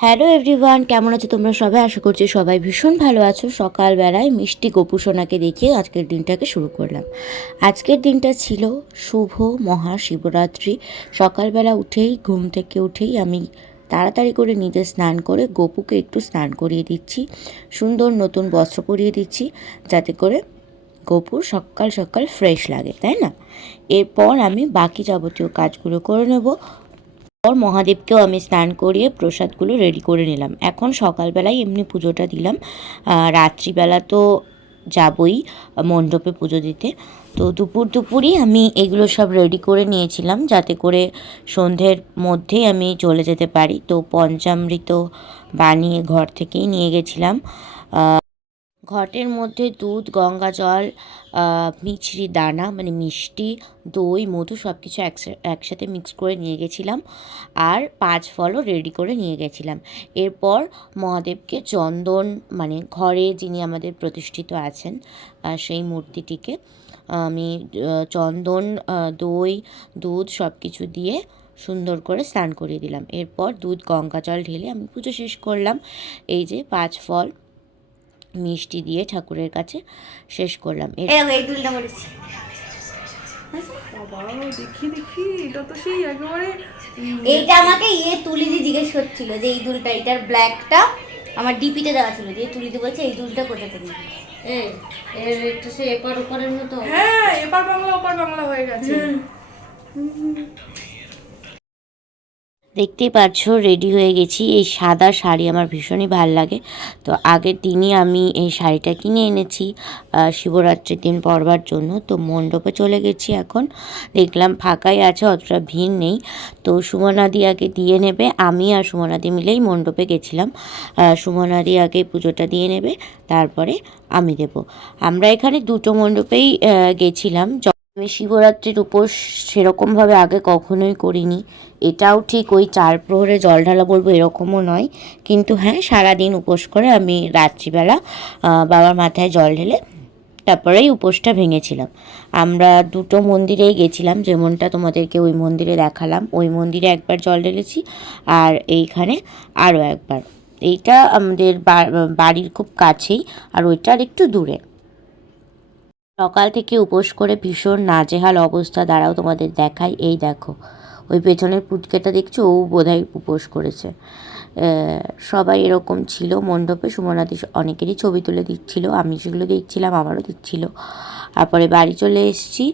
Hello everyone কেমন আছো তোমরা সবাই? আশা করছি সবাই ভীষণ ভালো আছো। সকালবেলায় মিষ্টি গোপুসোনাকে দেখিয়ে আজকের দিনটাকে শুরু করলাম। আজকের দিনটা ছিল শুভ মহাশিবরাত্রি। সকালবেলা উঠেই, ঘুম থেকে উঠেই আমি তাড়াতাড়ি করে নিজে স্নান করে গোপুকে একটু স্নান করিয়ে দিচ্ছি। সুন্দর নতুন বস্ত্র পরিয়ে দিচ্ছি যাতে করে গোপুর সকাল সকাল ফ্রেশ লাগে, তাই না? এরপর আমি বাকি যাবতীয় কাজগুলো করে নেব। পর মহাদেবকেও আমি স্নান করিয়ে প্রসাদগুলো রেডি করে নিলাম। এখন সকালবেলায় এমনি পুজোটা দিলাম। রাত্রিবেলা তো যাবই মণ্ডপে পুজো দিতে। তো দুপুর দুপুরই আমি এগুলো সব রেডি করে নিয়েছিলাম যাতে করে সন্ধ্যের মধ্যেই আমি চলে যেতে পারি। তো পঞ্চামৃত বানিয়ে ঘর থেকেই নিয়ে গেছিলাম। ঘটের মধ্যে দুধ, গঙ্গা জল মিছরি দানা মানে মিষ্টি, দই, মধু সব কিছু একসাথে মিক্স করে নিয়ে গেছিলাম। আর পাঁচ ফলও রেডি করে নিয়ে গেছিলাম। এরপর মহাদেবকে চন্দন মানে ঘরে যিনি আমাদের প্রতিষ্ঠিত আছেন সেই মূর্তিটিকে আমি চন্দন দই, দুধ সব কিছু দিয়ে সুন্দর করে স্নান করিয়ে দিলাম। এরপর দুধ, গঙ্গা জল ঢেলে আমি পুজো শেষ করলাম। এই যে পাঁচ ফল মিষ্টি দিয়ে ঠাকুরের কাছে শেষ করলাম। এই দুলটা পড়েছি বাবা দেখি দেখি এটা তো সেই একেবারে উম, এইটা আমাকে ইয়ে তুলি দিয়ে জিজ্ঞেস করছিল যে এই দুলটা এটার ব্ল্যাকটা আমার ডিপিতে দেওয়া ছিল দিয়ে তুলিতে বলছে এই দুলটা কোথা থেকে এই এর একটু সে এপার ওপারের মতো। হ্যাঁ এপার বাংলা ওপার বাংলা হয়ে গেছে। দেখতেই পাচ্ছ রেডি হয়ে গেছি। এই সাদা শাড়ি আমার ভীষণই ভালো লাগে। তো আগের দিনই আমি এই শাড়িটা কিনে এনেছি শিবরাত্রির দিন পরবার জন্য। তো মণ্ডপে চলে গেছি এখন। দেখলাম ফাঁকাই আছে, অতটা ভিড় নেই। তো সুমনাদি আগে দিয়ে নেবে। আমি আর সুমনাদি মিলেই মণ্ডপে গেছিলাম। সুমনাদি আগে পুজোটা দিয়ে নেবে, তারপরে আমি দেব। আমরা এখানে দুটো মণ্ডপেই গেছিলাম। আমি শিবরাত্রির উপোস সেরকমভাবে আগে কখনোই করিনি। এটাও ঠিক ওই চার প্রহরে জল ঢালা বলব এরকমও নয়। কিন্তু হ্যাঁ সারাদিন উপোস করে আমি রাত্রিবেলা বাবার মাথায় জল ঢেলে তারপরেই উপোসটা ভেঙেছিলাম। আমরা দুটো মন্দিরেই গেছিলাম, যেমনটা তোমাদেরকে ওই মন্দিরে দেখালাম। ওই মন্দিরে একবার জল ঢেলেছি আর এইখানে আরও একবার। এইটা আমাদের বাড়ির খুব কাছেই আর ওইটার একটু দূরে। সকাল থেকে উপোস করে ভীষণ নাজেহাল অবস্থা। দ্বারাও তোমাদের দেখাই। এই দেখো, ওই পেছনের পুচকেটা দেখছ? ও বোধহয় উপোস করেছে। সবাই এরকম ছিল। মণ্ডপে সুমনাদি অনেকেরই ছবি তুলে দিচ্ছিল। আমি সেগুলো দেখছিলাম, আমারও দিচ্ছিল তারপরে বাড়ি চলে এসেছি।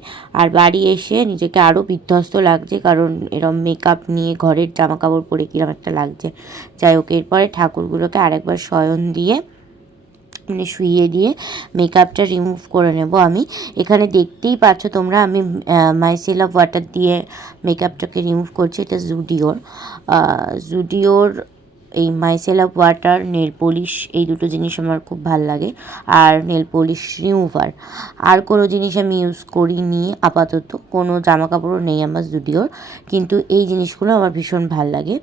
আর বাড়ি এসে নিজেকে আরও বিধ্বস্ত লাগছে, কারণ এরম মেকআপ নিয়ে ঘরের জামা কাপড় পরে কিরম একটা লাগছে। যাই হোক, এরপরে ঠাকুরগুলোকে আরেকবার শয়ন দিয়ে মানে শুইয়ে দিয়ে মেকআপটা রিমুভ করে নেব আমি। এখানে দেখতেই পাচ্ছ তোমরা আমি মাইসেল ওয়াটার দিয়ে মেকআপটাকে রিমুভ করছি, এটা জুডিওর জুডিওর এই micellar of water nail polish এই দুটো জিনিস আমার খুব ভালো লাগে। আর নেল পলিশ রিমুভার আর কোনো জিনিস আমি ইউজ করিনি আপাতত, কোনো জামা কাপড়ও নেই আমার জুডিওর কিন্তু এই জিনিসগুলো আমার ভীষণ ভালো লাগে।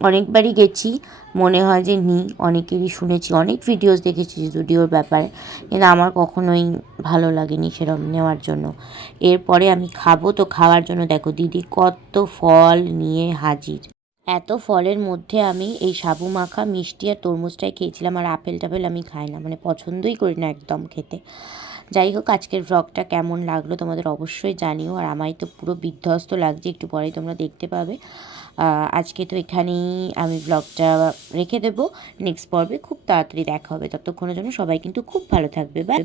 অনেকবারই গেছি, মনে হয় যে নিই, অনেকেরই শুনেছি, অনেক ভিডিওস দেখেছি জুডিওর ব্যাপারে, কিন্তু আমার কখনোই ভালো লাগেনি সেরকম নেওয়ার জন্য। এরপরে আমি খাব, তো খাওয়ার জন্য দেখো দিদি কত ফল নিয়ে হাজির। এত ফলের মধ্যে আমি এই সাবু মাখা, মিষ্টি আর তরমুজটাই খেয়েছিলাম আর আপেল টাপেল আমি খাই না। মানে পছন্দই করি না একদম খেতে। যাই হোক, আজকের ব্লগটা কেমন লাগল তোমাদের অবশ্যই জানিও। আর আমায় তো পুরো বিধ্বস্ত লাগছে, একটু পরেই তোমরা দেখতে পাবে। আজকে তো এখানেই আমি ব্লগটা রেখে দেবো। নেক্সট পর্বে খুব তাড়াতাড়ি দেখা হবে। ততক্ষণের জন্য সবাই কিন্তু খুব ভালো থাকবে। বাই